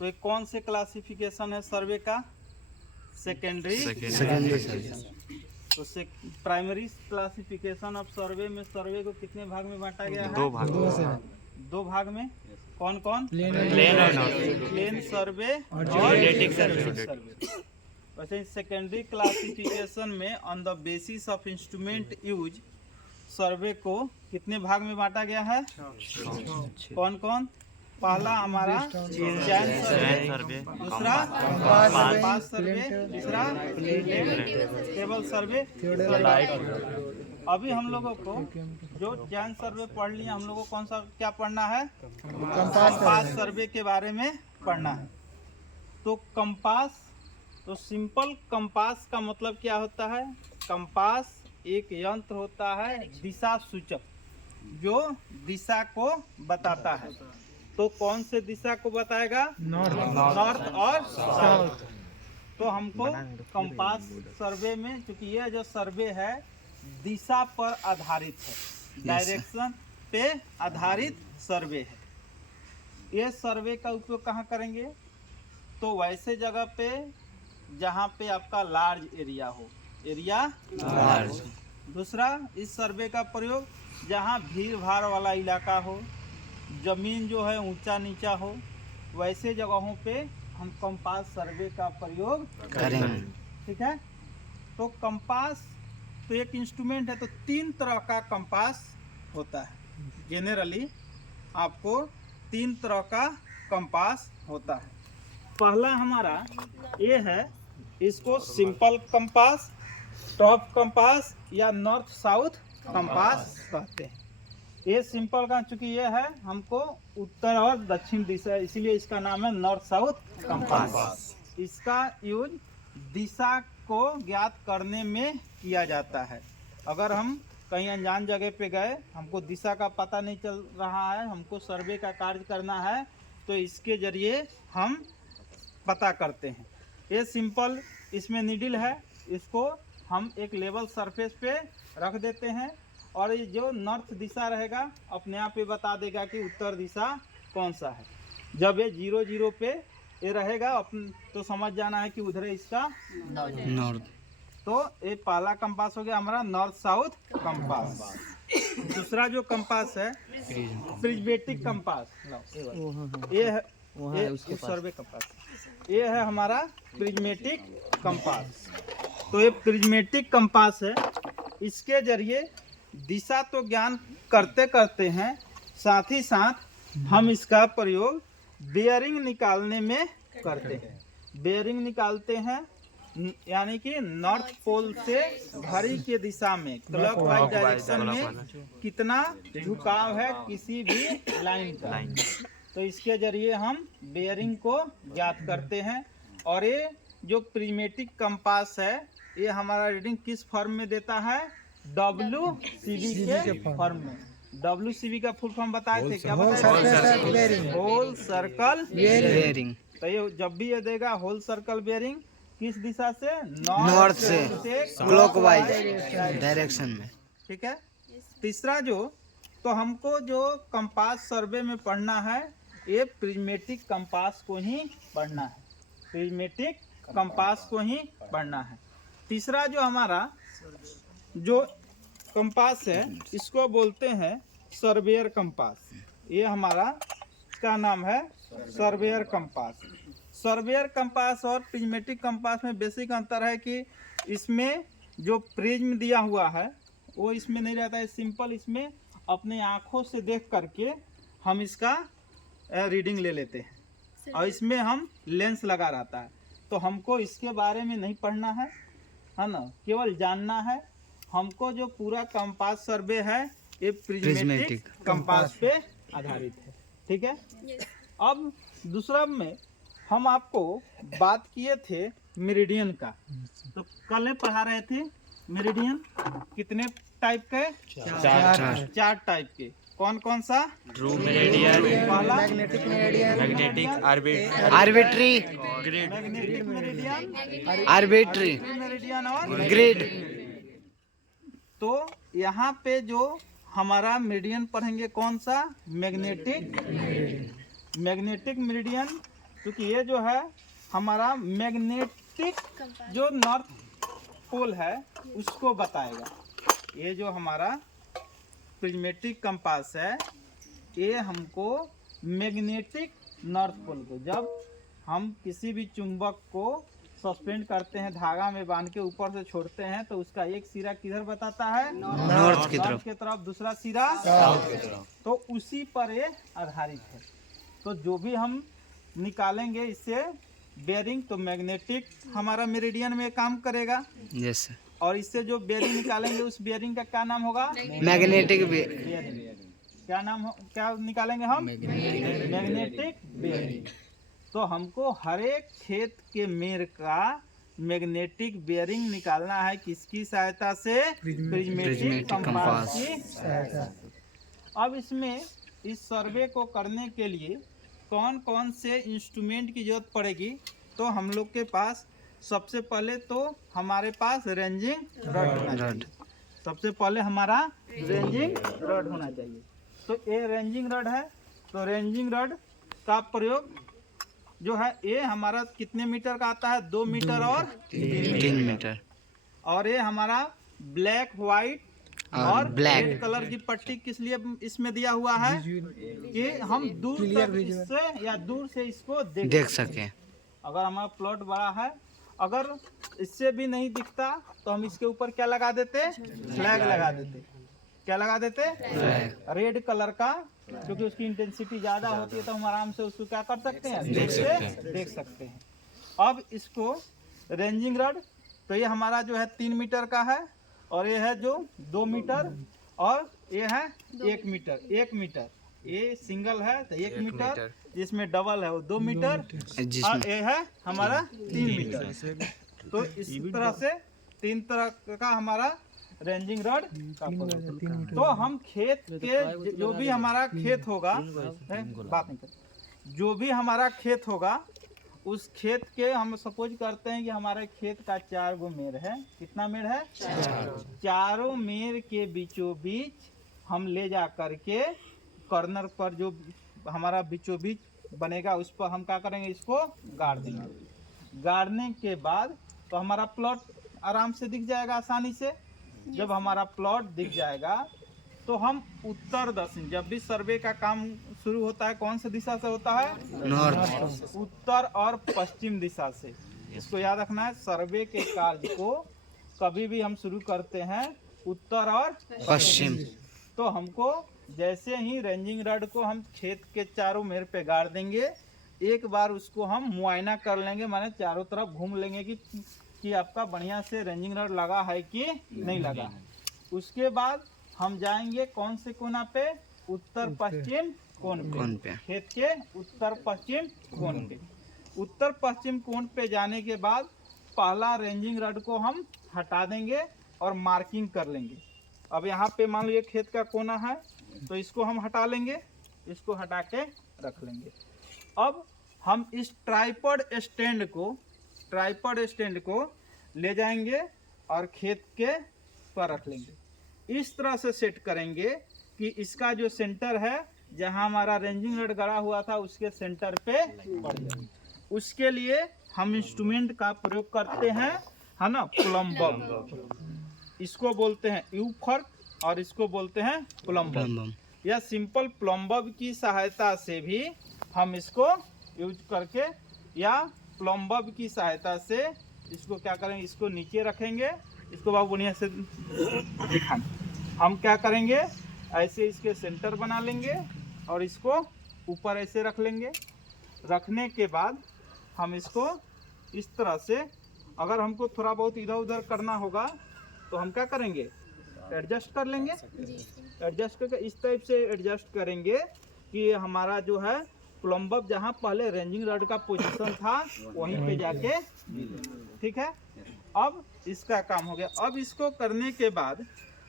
तो ये कौन से क्लासिफिकेशन है सर्वे का? सेकेंडरी। तो प्राइमरी क्लासिफिकेशन ऑफ सर्वे में सर्वे को कितने भाग में बांटा गया है? दो भाग में। कौन कौन? प्लेन सर्वे और स्टैटिक सर्वे। वैसे सेकेंडरी क्लासिफिकेशन में on the basis of instrument use survey को कितने भाग में बांटा गया है? कौन कौन? पहला हमारा चैन सर्वे, दूसरा कंपास सर्वे, तीसरा टेबल सर्वे। अभी हम लोगों को जो चैन सर्वे पढ़ लिया, हम लोगों को कौन सा क्या पढ़ना है? कंपास सर्वे के बारे में पढ़ना है। तो कंपास, तो सिंपल कंपास का मतलब क्या होता है? कंपास एक यंत्र होता है दिशा सूचक, जो दिशा को बताता है। तो कौन से दिशा को बताएगा? नॉर्थ और साउथ। तो हमको कंपास सर्वे में, क्योंकि ये जो सर्वे है दिशा पर आधारित है, डायरेक्शन पे आधारित सर्वे है। ये सर्वे का उपयोग कहाँ करेंगे? तो वैसे जगह पे जहाँ पे आपका लार्ज एरिया हो, एरिया लार्ज। दूसरा, इस सर्वे का प्रयोग जहाँ भीड़ भाड़ वाला इलाका हो, जमीन जो है ऊंचा नीचा हो, वैसे जगहों पे हम कंपास सर्वे का प्रयोग करेंगे। ठीक है। तो कंपास तो एक इंस्ट्रूमेंट है। तो 3 तरह का कंपास होता है। जनरली आपको 3 तरह का कंपास होता है। पहला हमारा ये है, इसको सिंपल कंपास, टॉप कंपास या नॉर्थ साउथ कंपास कहते हैं। ये सिंपल का, चूंकि ये है हमको उत्तर और दक्षिण दिशा, इसीलिए इसका नाम है नॉर्थ साउथ कंपास। इसका यूज दिशा को ज्ञात करने में किया जाता है। अगर हम कहीं अनजान जगह पे गए, हमको दिशा का पता नहीं चल रहा है, हमको सर्वे का कार्य करना है, तो इसके जरिए हम पता करते हैं। ये सिंपल, इसमें नीडल है, इसको हम एक लेवल सरफेस पे रख देते हैं और ये जो नॉर्थ दिशा रहेगा अपने आप ये बता देगा कि उत्तर दिशा कौन सा है। जब ये 0 0 पे ये रहेगा तो समझ जाना है कि उधर है इसका नॉर्थ। तो ये पहला कंपास हो गया हमारा नॉर्थ साउथ कंपास। दूसरा जो कंपास है प्रिज्मेटिक कंपास, ये है ये सर्वे कंपास, ये है हमारा प्रिज्मेटिक कंपास। तो ये प्रिज्मेटिक कंपास है, इसके जरिए दिशा तो ज्ञान करते करते हैं, साथ ही साथ हम इसका प्रयोग बेयरिंग निकालने में करते हैं। बेयरिंग निकालते हैं यानी कि नॉर्थ पोल से घड़ी के दिशा में क्लॉकवाइज डायरेक्शन में कितना झुकाव है किसी भी लाइन का, तो इसके जरिए हम बेयरिंग को ज्ञात करते हैं। और ये जो प्रिज्मेटिक कंपास है, ये हमारा रीडिंग किस फॉर्म में देता है? WCB के फॉर्म में। WCB का फुल फॉर्म बताए थे, क्या बताए? Whole circle bearing. तो ये जब भी ये देगा होल सर्कल बेयरिंग, किस दिशा से? नॉर्थ से क्लॉकवाइज डायरेक्शन में। ठीक है। तीसरा जो, तो हमको जो कंपास सर्वे में पढ़ना है, ये प्रिज्मेटिक कंपास को ही पढ़ना है, प्रिज्मेटिक कंपास को ही पढ़ना है। तीसरा जो हमारा जो कंपास है, इसको बोलते हैं सर्वेयर कंपास। ये हमारा इसका नाम है सर्वेयर कंपास। सर्वेयर कंपास और प्रिज्मेटिक कंपास में बेसिक अंतर है कि इसमें जो प्रिज्म दिया हुआ है वो इसमें नहीं रहता है, सिंपल इसमें अपने आँखों से देख करके हम इसका रीडिंग ले लेते हैं और इसमें हम लेंस लगा रहता है। तो हमको इसके बारे में नहीं पढ़ना है ना, केवल जानना है। हमको जो पूरा कंपास सर्वे है ये प्रिज्मेटिक कंपास पे आधारित है। ठीक है। अब दूसरा में हम आपको बात किए थे मेरिडियन का। तो कल पढ़ा रहे थे मेरिडियन कितने टाइप के? 4 टाइप के। कौन कौन सा? ट्रू मेरिडियन, पहला magnetic meridian, magnetic arbitrary, magnetic meridian, arbitrary meridian और ग्रिड। तो यहाँ पे जो हमारा मेरिडियन पढ़ेंगे कौन सा? मैग्नेटिक। मैग्नेटिक मेरिडियन क्योंकि ये जो है हमारा मैग्नेटिक जो नॉर्थ पोल है उसको बताएगा। ये जो हमारा प्रिज्मेटिक कंपास है ये हमको मैग्नेटिक नॉर्थ पोल को, जब हम किसी भी चुंबक को सस्पेंड करते हैं धागा में बांध के ऊपर से छोड़ते हैं तो उसका एक सिरा किधर बताता है? नॉर्थ की तरफ, दूसरा सिरा साउथ की तरफ। तो उसी पर ये आधारित है। तो जो भी हम निकालेंगे इससे बेयरिंग, तो मैग्नेटिक हमारा मेरिडियन में काम करेगा। यस। और इससे जो बेयरिंग निकालेंगे उस बेयरिंग का क्या नाम होगा? Magnetic bearing. क्या नाम क्या निकालेंगे हम? Magnetic bearing. तो हमको हर एक खेत के मेर का मैग्नेटिक बेयरिंग निकालना है किसकी सहायता से? प्रिज्मेटिक कंपास की सहायता से। अब इसमें इस सर्वे को करने के लिए कौन कौन से इंस्ट्रूमेंट की जरूरत पड़ेगी? तो हम लोग के पास सबसे पहले तो हमारे पास रेंजिंग रॉड होना चाहिए। सबसे पहले हमारा रेंजिंग रॉड होना चाहिए। तो ये रेंजिंग रॉड है। तो रेंजिंग रॉड का प्रयोग जो है ये हमारा कितने मीटर का आता है? 2 मीटर और 3 मीटर। और ये हमारा ब्लैक, व्हाइट और रेड कलर की पट्टी किस लिए इसमें दिया हुआ है? कि हम दूर तक इससे या दूर से इसको देख सके। अगर हमारा प्लॉट बड़ा है, अगर इससे भी नहीं दिखता तो हम इसके ऊपर क्या लगा देते? फ्लैग लगा देते। क्या लगा देते? रेड कलर का, क्योंकि उसकी इंटेंसिटी ज्यादा होती है तो हम आराम से उसको क्या कर सकते हैं? देख सकते हैं। अब इसको रेंजिंग रॉड, तो ये हमारा जो है 3 मीटर का है और ये है जो 2 मीटर और ये है 1 मीटर। 1 मीटर ये सिंगल है तो 1 मीटर, जिसमें डबल है वो 2 मीटर और ये है हमारा 3 मीटर। तो इस तरह से 3 तरह का हमारा रेंजिंग रॉड का। तो हम खेत के जो भी हमारा खेत होगा, बात नहीं करते, जो भी हमारा खेत होगा उस खेत के हम सपोज करते हैं कि हमारे खेत का 4 गो मेर है। कितना मेर है? 4 मेर के बीचों बीच हम ले जा करके कॉर्नर पर जो हमारा बीचों बीच बनेगा उस पर हम क्या करेंगे? इसको गाड़ देंगे। गाड़ने के बाद तो हमारा प्लॉट आराम से दिख जाएगा आसानी से। जब हमारा प्लॉट दिख जाएगा तो हम उत्तर दक्षिण, जब भी सर्वे का काम शुरू होता है कौन सी दिशा से होता है? नॉर्थ। उत्तर और पश्चिम दिशा से। इसको याद रखना है। सर्वे के कार्य को कभी भी हम शुरू करते हैं उत्तर और पश्चिम। तो हमको जैसे ही रेंजिंग रॉड को हम खेत के चारों मेर पे गाड़ देंगे, एक बार उसको हम मुआयना कर लेंगे, माने चारों तरफ घूम लेंगे कि आपका बढ़िया से रेंजिंग रॉड लगा है कि नहीं लगा है। उसके बाद हम जाएंगे कौन से कोना पे? उत्तर पश्चिम कोण पे। खेत के उत्तर पश्चिम कोण पे। उत्तर पश्चिम कोण पे जाने के बाद पहला रेंजिंग रॉड को हम हटा देंगे और मार्किंग कर लेंगे। अब यहाँ पे मान लीजिए खेत का कोना है तो इसको हम हटा लेंगे, इसको हटा के रख लेंगे। अब हम इस ट्राइपॉड स्टैंड को ले जाएंगे और खेत के पर रख लेंगे। इस तरह से सेट करेंगे कि इसका जो सेंटर है जहां हमारा रेंजिंग रॉड गड़ा हुआ था उसके सेंटर पे पड़ जाए। उसके लिए हम इंस्ट्रूमेंट का प्रयोग करते हैं, है ना? प्लम्बम। इसको बोलते हैं यूफर्क और इसको बोलते हैं प्लम्बम। या सिंपल प्लम्बम की सहायता से भी हम इसको यूज करके, या प्लम्बम की सहायता से इसको क्या करेंगे? इसको नीचे रखेंगे। इसको बाबू बढ़िया से दिखाएं। हम क्या करेंगे? ऐसे इसके सेंटर बना लेंगे और इसको ऊपर ऐसे रख लेंगे। रखने के बाद हम इसको इस तरह से, अगर हमको थोड़ा बहुत इधर उधर करना होगा तो हम क्या करेंगे? एडजस्ट कर लेंगे। एडजस्ट करके इस टाइप से एडजस्ट करेंगे कि हमारा जो है प्लम्बम जहाँ पहले रेंजिंग रॉड का पोजीशन था वहीं पे जाके, ठीक है। अब इसका काम हो गया। अब इसको करने के बाद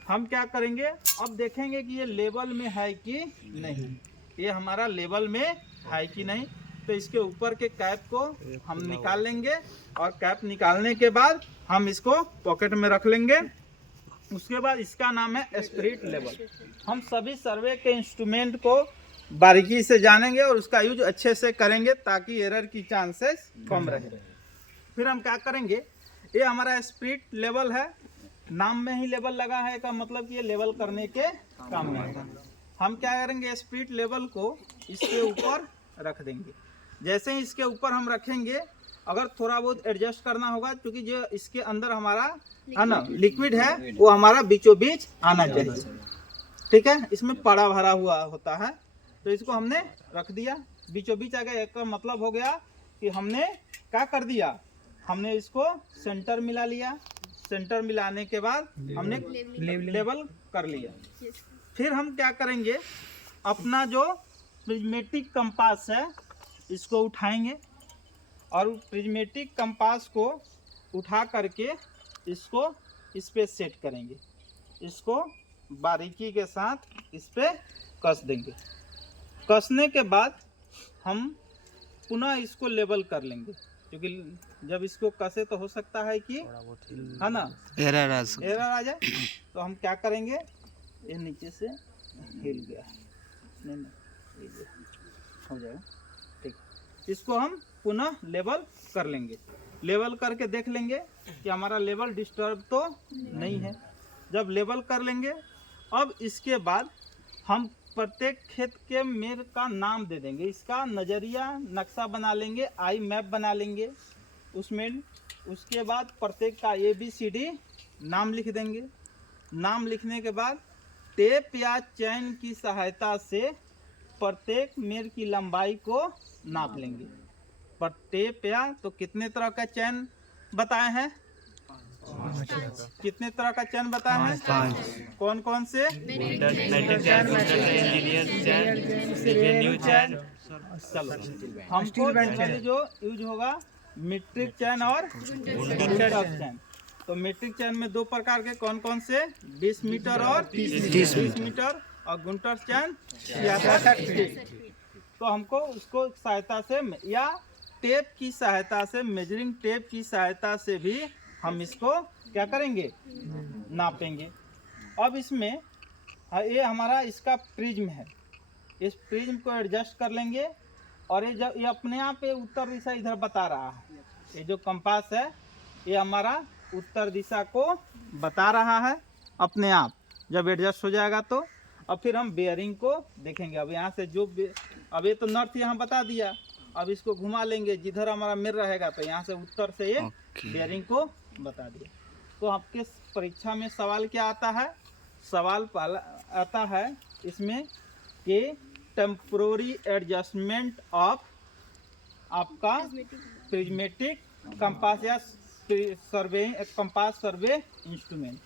हम क्या करेंगे? अब देखेंगे कि ये लेवल में है कि नहीं, ये हमारा लेवल में है कि नहीं। तो इसके ऊपर के कैप को हम निकाल लेंगे और कैप निकालने के बाद हम इसको पॉकेट में रख लेंगे। उसके बाद इसका नाम है स्पिरिट लेवल। हम सभी सर्वे के इंस्ट्रूमेंट को बारीकी से जानेंगे और उसका यूज अच्छे से करेंगे ताकि एरर की चांसेस कम रहे। फिर हम क्या करेंगे, ये हमारा स्पिरिट लेवल है, नाम में ही लेवल लगा है का मतलब कि ये लेवल करने के काम में है। हम क्या करेंगे, स्पिरिट लेवल को इसके ऊपर रख देंगे। जैसे ही इसके ऊपर हम रखेंगे, अगर थोड़ा बहुत एडजस्ट करना होगा क्योंकि जो इसके अंदर हमारा है ना लिक्विड है वो हमारा बीचों बीच आना चाहिए, ठीक है। इसमें पड़ा भरा हुआ होता है, तो इसको हमने रख दिया बीचों बीच आ गया। एक मतलब हो गया कि हमने क्या कर दिया, हमने इसको सेंटर मिला लिया। सेंटर मिलाने के बाद हमने लेवल कर लिया। फिर हम क्या करेंगे, अपना जो प्रिज्मेटिक कंपास है इसको उठाएंगे और प्रिज्मेटिक कंपास को उठा करके इसको इस पे सेट करेंगे। इसको बारीकी के साथ इस पे कस देंगे। कसने के बाद हम पुनः इसको लेवल कर लेंगे, क्योंकि जब इसको कसे तो हो सकता है कि है ना एरर आ जाए। तो हम क्या करेंगे, ये नीचे से हिल गया, नहीं हो जाएगा, ठीक। इसको हम पुनः लेवल कर लेंगे। लेवल करके देख लेंगे कि हमारा लेवल डिस्टर्ब तो नहीं है। जब लेवल कर लेंगे, अब इसके बाद हम प्रत्येक खेत के मेर का नाम दे देंगे। इसका नज़रिया नक्शा बना लेंगे, आई मैप बना लेंगे उसमें। उसके बाद प्रत्येक का ABCD नाम लिख देंगे। नाम लिखने के बाद टेप या चैन की सहायता से प्रत्येक मेर की लंबाई को नाप लेंगे। पर टेप या तो कितने तरह का चैन बताए हैं, कितने तरह का चैन बताए हैं, 5। कौन कौन से, चलो हमको जो यूज होगा मीट्रिक चैन और गुंटर चैन। तो मीट्रिक चैन में 2 प्रकार के, कौन कौन से, 20 मीटर और 30 मीटर, और गुंटर चैन 66। तो हमको उसको सहायता से या टेप की सहायता से, मेजरिंग टेप की सहायता से भी हम इसको क्या करेंगे, नापेंगे। अब इसमें ये हमारा इसका प्रिज्म है, इस प्रिज्म को एडजस्ट कर लेंगे। और ये जब ये अपने आप ये उत्तर दिशा इधर बता रहा है, ये जो कंपास है ये हमारा उत्तर दिशा को बता रहा है अपने आप। जब एडजस्ट हो जाएगा तो अब फिर हम बेयरिंग को देखेंगे। अब यहाँ से जो अब ये तो नॉर्थ यहाँ बता दिया, अब इसको घुमा लेंगे जिधर हमारा मिल रहेगा, तो यहाँ से उत्तर से ये बेयरिंग को बता दिया। तो आपके परीक्षा में सवाल क्या आता है, सवाल आता है इसमें कि टेम्पोररी एडजस्टमेंट ऑफ आपका प्रिज्मेटिक कंपास या कंपास सर्वे इंस्ट्रूमेंट।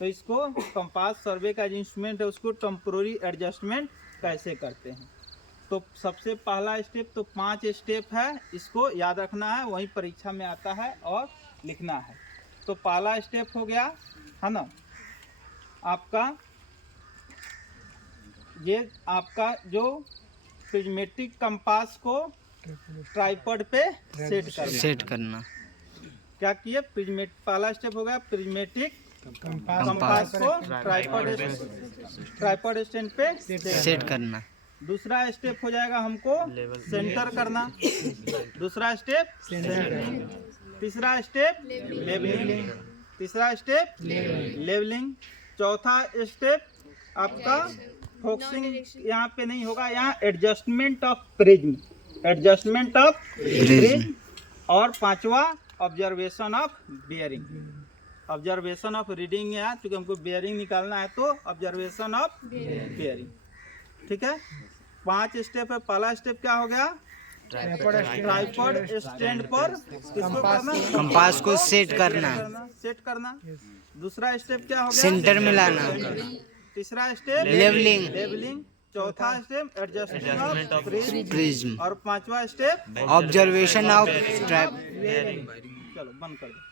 तो इसको कंपास सर्वे का जो इंस्ट्रूमेंट है उसको टेम्पोररी एडजस्टमेंट कैसे करते हैं। तो सबसे पहला स्टेप, तो 5 स्टेप है, इसको याद रखना है, वही परीक्षा में आता है और लिखना है। तो पहला स्टेप हो गया है ना आपका, ये आपका जो प्रिज्मेटिक कंपास को ट्राइपॉड पे सेट करना। क्या किए, पहला स्टेप हो गया प्रिज्मेटिक कंपास को ट्राइपॉड स्टैंड पे सेट करना। दूसरा स्टेप हो जाएगा हमको सेंटर करना। दूसरा स्टेप तीसरा स्टेप लेवलिंग। तीसरा स्टेप लेवलिंग। चौथा स्टेप आपका फोकसिंग यहाँ पे नहीं होगा, यहाँ adjustment of prism, adjustment of prism. और पांचवा observation of bearing. Observation of reading है क्योंकि हमको बेयरिंग निकालना है, तो ऑब्जर्वेशन ऑफ बेयरिंग। ठीक है, 5 स्टेप है। पहला स्टेप क्या हो गया, ट्राइपॉड स्टैंड पर किसको करना, कंपास को सेट करना। दूसरा स्टेप क्या हो गया, सेंटर मिलाना। तीसरा स्टेप लेवलिंग। चौथा स्टेप एडजस्टमेंट ऑफ प्रिज्म। और 5वां स्टेप ऑब्जर्वेशन ऑफ ट्राइप। चलो बंद कर दो।